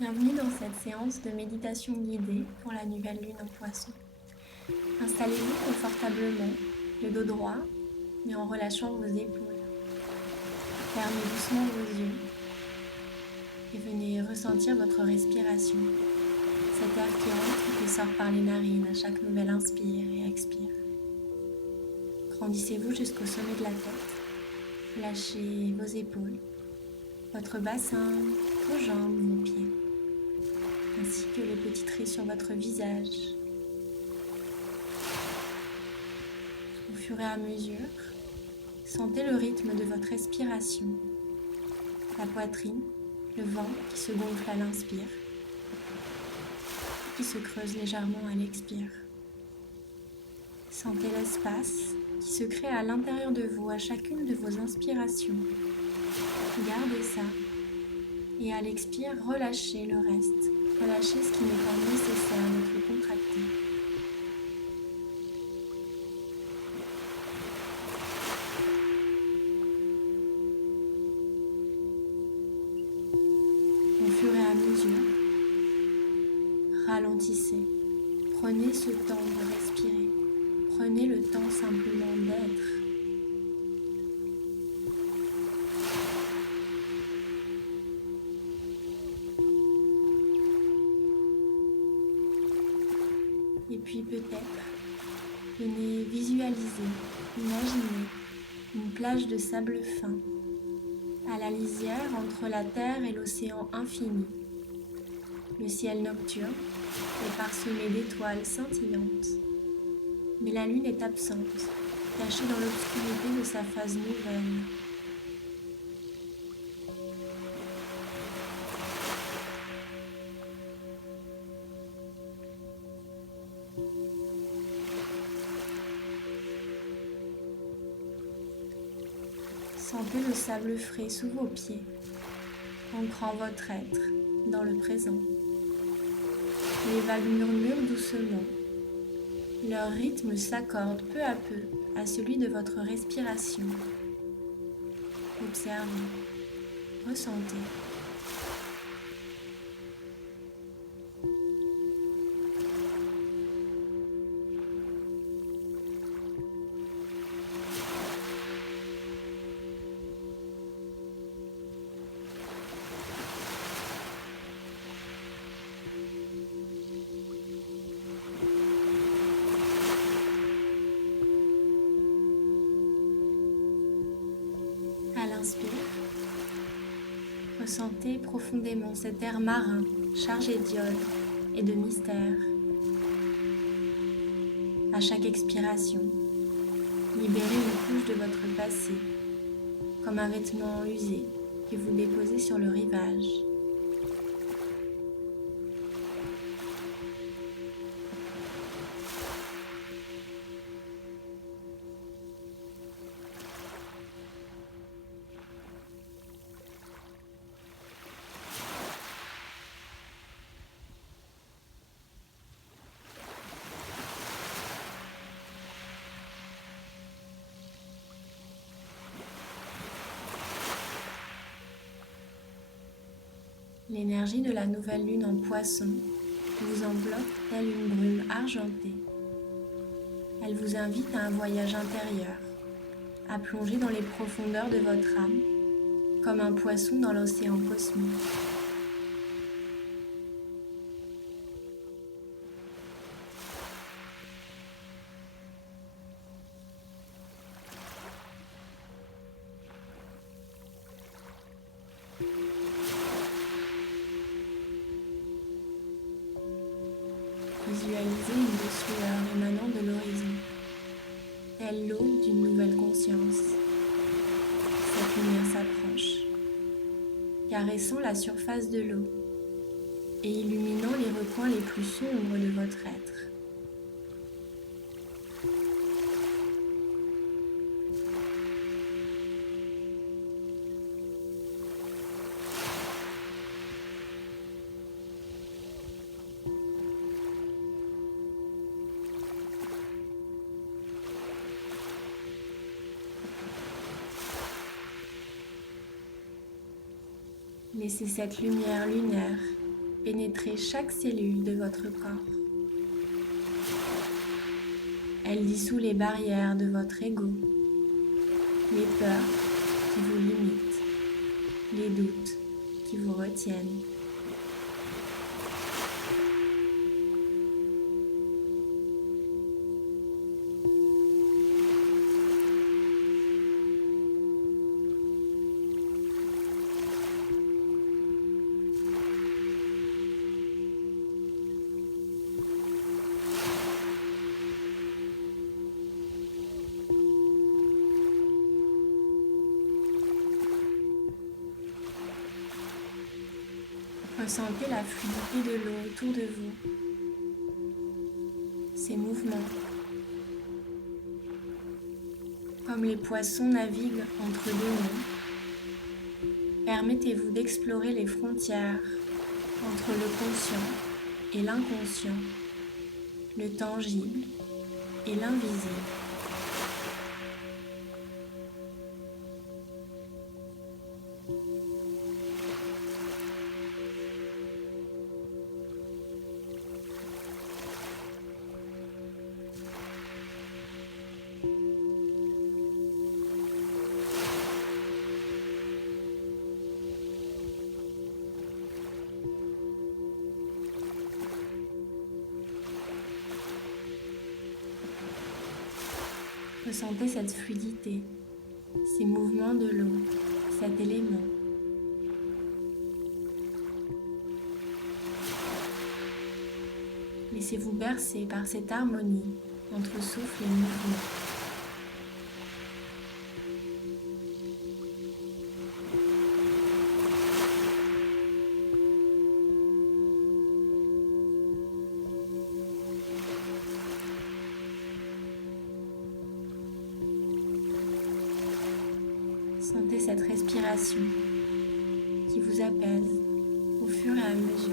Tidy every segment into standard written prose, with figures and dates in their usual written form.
Bienvenue dans cette séance de méditation guidée pour la nouvelle lune en Poisson. Installez-vous confortablement, le dos droit, mais en relâchant vos épaules. Fermez doucement vos yeux et venez ressentir votre respiration. Cet air qui entre et qui sort par les narines à chaque nouvelle inspire et expire. Grandissez-vous jusqu'au sommet de la tête. Lâchez vos épaules, votre bassin, vos jambes, vos pieds, ainsi que les petits traits sur votre visage. Au fur et à mesure, sentez le rythme de votre respiration, la poitrine, le ventre qui se gonfle à l'inspire, qui se creuse légèrement à l'expire. Sentez l'espace qui se crée à l'intérieur de vous à chacune de vos inspirations. Gardez ça et à l'expire, relâchez le reste. Relâchez ce qui n'est pas nécessaire d'être contracté. Au fur et à mesure, ralentissez. Prenez ce temps de respirer. Prenez le temps simplement d'être. Et puis peut-être, venez visualiser, imaginer une plage de sable fin, à la lisière entre la terre et l'océan infini. Le ciel nocturne est parsemé d'étoiles scintillantes, mais la lune est absente, cachée dans l'obscurité de sa phase nouvelle. Sentez le sable frais sous vos pieds, ancrant votre être dans le présent. Les vagues murmurent doucement. Leur rythme s'accorde peu à peu à celui de votre respiration. Observez, ressentez. À l'inspire, ressentez profondément cet air marin chargé d'iode et de mystère. À chaque expiration, libérez une couche de votre passé, comme un vêtement usé que vous déposez sur le rivage. L'énergie de la nouvelle lune en Poisson vous enveloppe telle une brume argentée. Elle vous invite à un voyage intérieur, à plonger dans les profondeurs de votre âme, comme un poisson dans l'océan cosmique. Visualisez une douce lueur émanant de l'horizon, telle l'aube d'une nouvelle conscience. Cette lumière s'approche, caressant la surface de l'eau et illuminant les recoins les plus sombres de votre être. Laissez cette lumière lunaire pénétrer chaque cellule de votre corps. Elle dissout les barrières de votre ego, les peurs qui vous limitent, les doutes qui vous retiennent. Ressentez la fluidité de l'eau autour de vous, ses mouvements. Comme les poissons naviguent entre deux mondes, permettez-vous d'explorer les frontières entre le conscient et l'inconscient, le tangible et l'invisible. Ressentez cette fluidité, ces mouvements de l'eau, cet élément. Laissez-vous bercer par cette harmonie entre souffle et mouvement. Sentez cette respiration qui vous apaise au fur et à mesure.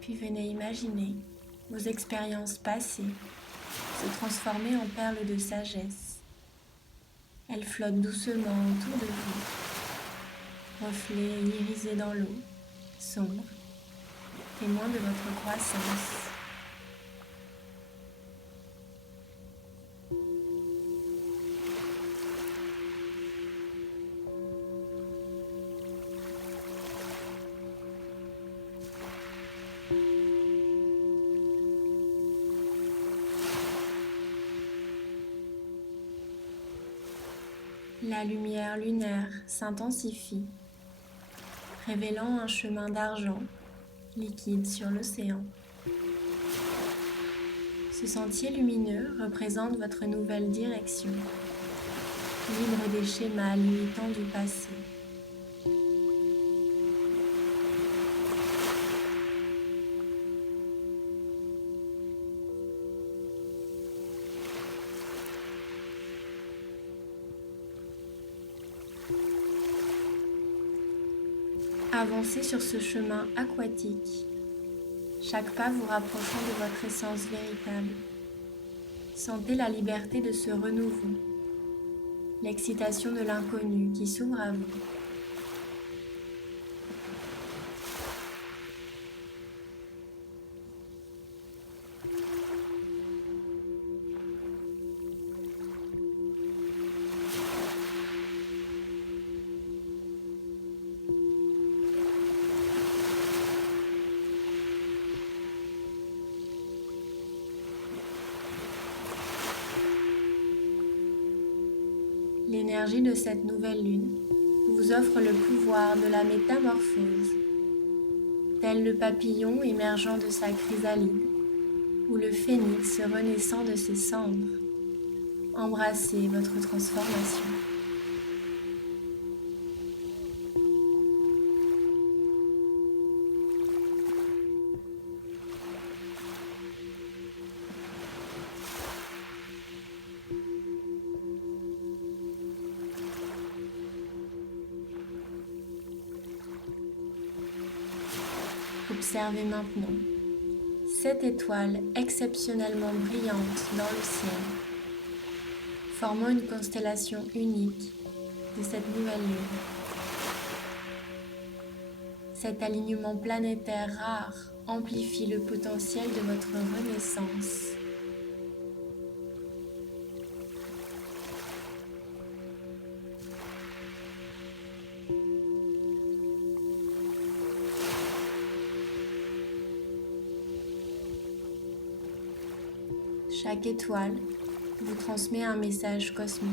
Puis venez imaginer vos expériences passées se transformer en perles de sagesse. Elles flottent doucement autour de vous, reflets irisés dans l'eau, sombres, témoins de votre croissance. La lumière lunaire s'intensifie, révélant un chemin d'argent liquide sur l'océan. Ce sentier lumineux représente votre nouvelle direction, libre des schémas limitants du passé. Avancez sur ce chemin aquatique, chaque pas vous rapprochant de votre essence véritable. Sentez la liberté de ce renouveau, l'excitation de l'inconnu qui s'ouvre à vous. L'énergie de cette nouvelle lune vous offre le pouvoir de la métamorphose, tel le papillon émergeant de sa chrysalide ou le phénix renaissant de ses cendres. Embrassez votre transformation. Observez maintenant 7 étoiles exceptionnellement brillantes dans le ciel, formant une constellation unique de cette nouvelle lune. Cet alignement planétaire rare amplifie le potentiel de votre renaissance. Chaque étoile vous transmet un message cosmique.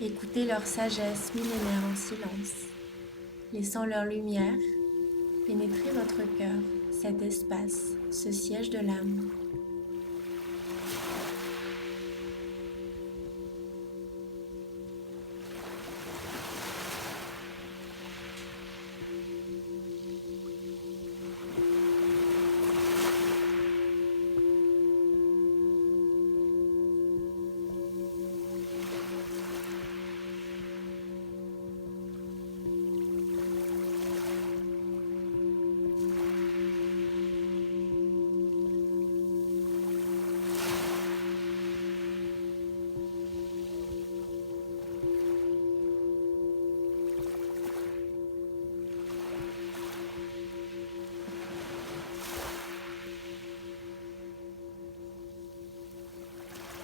Écoutez leur sagesse millénaire en silence, laissant leur lumière pénétrer votre cœur, cet espace, ce siège de l'âme.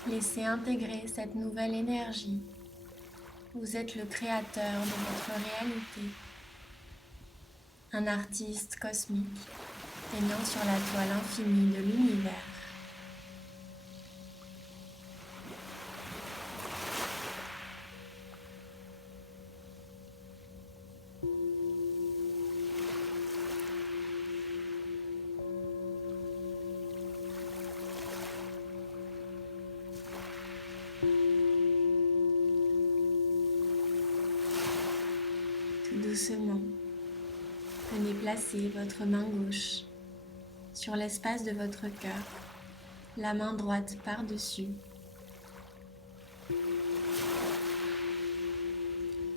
Laissez intégrer cette nouvelle énergie. Vous êtes le créateur de votre réalité, un artiste cosmique peignant sur la toile infinie de l'univers. Tout doucement, venez placer votre main gauche sur l'espace de votre cœur, la main droite par-dessus.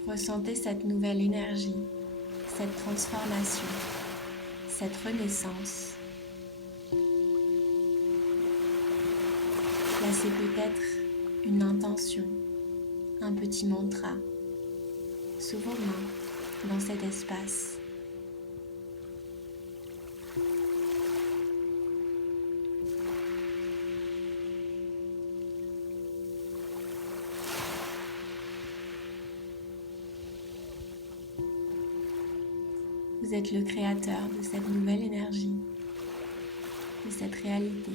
Ressentez cette nouvelle énergie, cette transformation, cette renaissance. Placez peut-être une intention, un petit mantra sous vos mains dans cet espace. Vous êtes le créateur de cette nouvelle énergie, de cette réalité.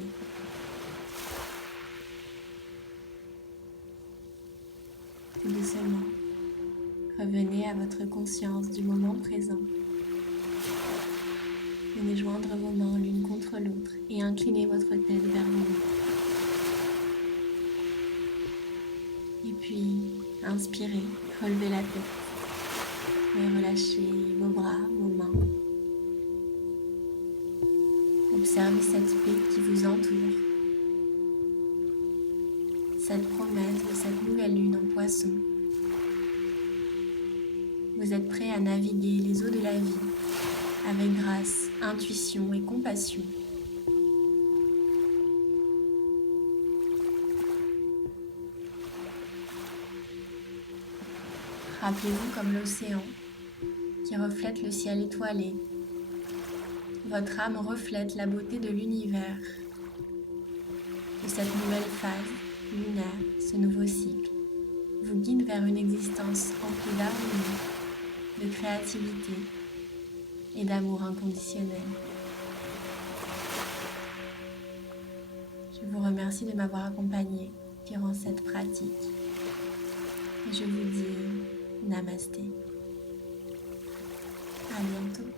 Tout doucement, revenez à votre conscience du moment présent. Venez joindre vos mains l'une contre l'autre et inclinez votre tête vers vous. Et puis, inspirez, relevez la tête. Et relâchez vos bras, vos mains. Observez cette paix qui vous entoure. Cette promesse de cette nouvelle lune en Poisson. Vous êtes prêt à naviguer les eaux de la vie avec grâce, intuition et compassion. Rappelez-vous comme l'océan qui reflète le ciel étoilé. Votre âme reflète la beauté de l'univers, de cette nouvelle phase lunaire, ce nouveau cycle, vous guide vers une existence emplie d'harmonie, de créativité et d'amour inconditionnel. Je vous remercie de m'avoir accompagné durant cette pratique et je vous dis Namasté. À bientôt.